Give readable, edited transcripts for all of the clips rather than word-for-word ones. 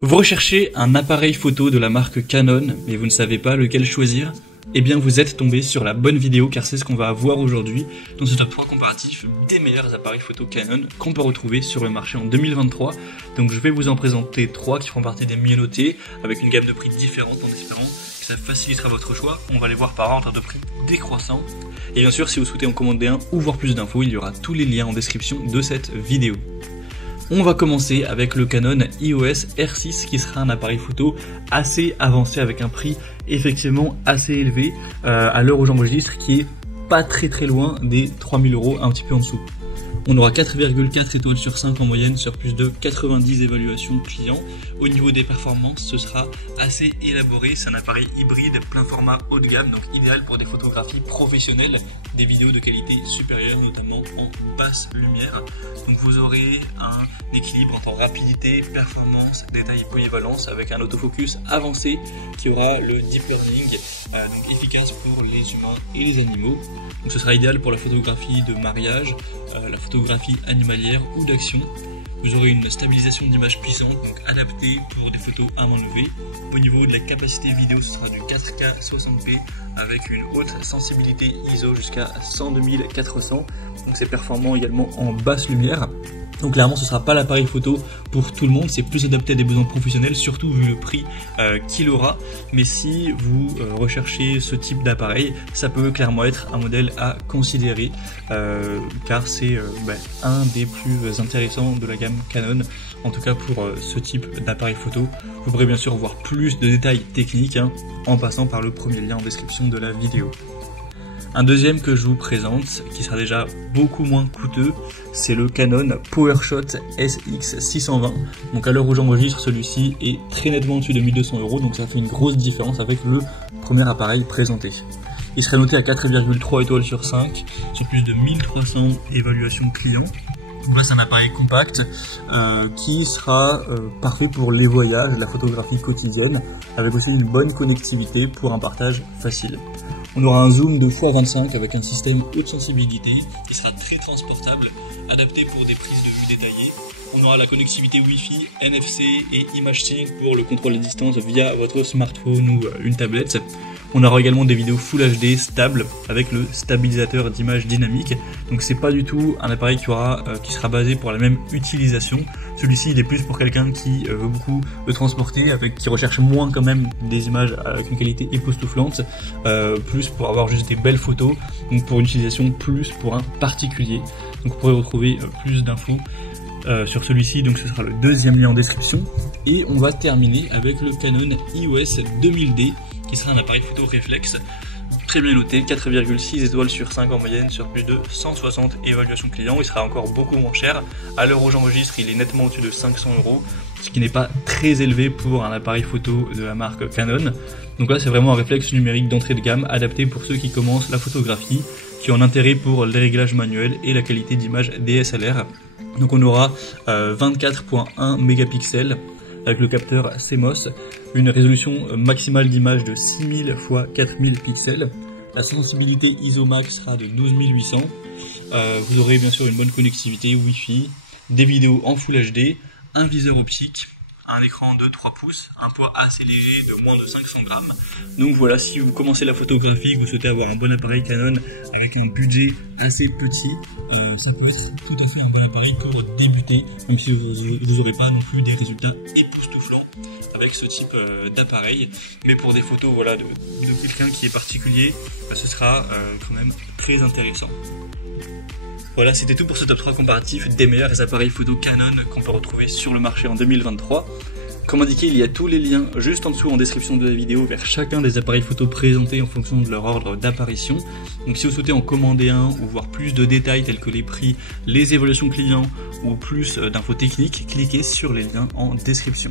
Vous recherchez un appareil photo de la marque Canon, mais vous ne savez pas lequel choisir? Eh bien vous êtes tombé sur la bonne vidéo car c'est ce qu'on va voir aujourd'hui dans ce top 3 comparatif des meilleurs appareils photo Canon qu'on peut retrouver sur le marché en 2023. Donc je vais vous en présenter 3 qui font partie des mieux notés avec une gamme de prix différente en espérant que ça facilitera votre choix. On va les voir par ordre de prix décroissant. Et bien sûr si vous souhaitez en commander un ou voir plus d'infos, il y aura tous les liens en description de cette vidéo. On va commencer avec le Canon EOS R6 qui sera un appareil photo assez avancé avec un prix effectivement assez élevé à l'heure où j'enregistre, qui est pas très loin des 3000 €, un petit peu en dessous. On aura 4,4 étoiles sur 5 en moyenne sur plus de 90 évaluations clients. Au niveau des performances, ce sera assez élaboré. C'est un appareil hybride plein format haut de gamme, donc idéal pour des photographies professionnelles, des vidéos de qualité supérieure, notamment en basse lumière. Donc vous aurez un équilibre entre rapidité, performance, détail et polyvalence avec un autofocus avancé qui aura le deep learning, donc efficace pour les humains et les animaux. Donc ce sera idéal pour la photographie de mariage, la photographie animalière ou d'action. Vous aurez une stabilisation d'image puissante, donc adaptée pour des photos à main levée. Au niveau de la capacité vidéo, ce sera du 4K 60p avec une haute sensibilité ISO jusqu'à 102 400. Donc c'est performant également en basse lumière. Donc clairement ce ne sera pas l'appareil photo pour tout le monde, c'est plus adapté à des besoins professionnels, surtout vu le prix qu'il aura. Mais si vous recherchez ce type d'appareil, ça peut clairement être un modèle à considérer car c'est un des plus intéressants de la gamme Canon, en tout cas pour ce type d'appareil photo. Vous pourrez bien sûr voir plus de détails techniques en passant par le premier lien en description de la vidéo. Un deuxième que je vous présente, qui sera déjà beaucoup moins coûteux, c'est le Canon PowerShot SX620. Donc à l'heure où j'enregistre, celui-ci est très nettement au-dessus de 1200 €, donc ça fait une grosse différence avec le premier appareil présenté. Il serait noté à 4,3 étoiles sur 5, sur plus de 1300 évaluations clients. Donc là c'est un appareil compact qui sera parfait pour les voyages, la photographie quotidienne, avec aussi une bonne connectivité pour un partage facile. On aura un zoom de x25 avec un système haute sensibilité qui sera très transportable, adapté pour des prises de vue détaillées. On aura la connectivité Wi-Fi, NFC et ImageSync pour le contrôle à distance via votre smartphone ou une tablette. On aura également des vidéos Full HD stables avec le stabilisateur d'image dynamique. Donc c'est pas du tout un appareil qui sera basé pour la même utilisation. Celui-ci il est plus pour quelqu'un qui veut beaucoup le transporter, qui recherche moins quand même des images avec une qualité époustouflante, plus pour avoir juste des belles photos, donc pour une utilisation plus pour un particulier. Donc vous pourrez retrouver plus d'infos sur celui-ci, donc ce sera le deuxième lien en description. Et on va terminer avec le Canon EOS 2000D qui sera un appareil photo réflexe très bien noté, 4,6 étoiles sur 5 en moyenne sur plus de 160 évaluations clients. Il sera encore beaucoup moins cher. À l'heure où j'enregistre, il est nettement au-dessus de 500 €, ce qui n'est pas très élevé pour un appareil photo de la marque Canon. Donc là c'est vraiment un réflexe numérique d'entrée de gamme adapté pour ceux qui commencent la photographie, qui ont intérêt pour les réglages manuels et la qualité d'image DSLR. Donc on aura 24,1 mégapixels avec le capteur CMOS, une résolution maximale d'image de 6000 x 4000 pixels. La sensibilité ISO max sera de 12800. Vous aurez bien sûr une bonne connectivité Wi-Fi, des vidéos en Full HD, un viseur optique, un écran de 3 pouces, un poids assez léger de moins de 500 grammes. Donc voilà, si vous commencez la photographie, que vous souhaitez avoir un bon appareil Canon avec un budget assez petit, ça peut être tout à fait un bon appareil pour débuter, même si vous n'aurez pas non plus des résultats époustouflants avec ce type d'appareil. Mais pour des photos de quelqu'un qui est particulier, ce sera quand même très intéressant. Voilà, c'était tout pour ce top 3 comparatif des meilleurs appareils photo Canon qu'on peut retrouver sur le marché en 2023. Comme indiqué, il y a tous les liens juste en dessous en description de la vidéo vers chacun des appareils photo présentés en fonction de leur ordre d'apparition. Donc si vous souhaitez en commander un ou voir plus de détails tels que les prix, les évaluations clients ou plus d'infos techniques, cliquez sur les liens en description.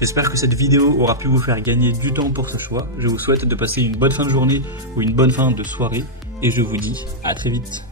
J'espère que cette vidéo aura pu vous faire gagner du temps pour ce choix. Je vous souhaite de passer une bonne fin de journée ou une bonne fin de soirée et je vous dis à très vite.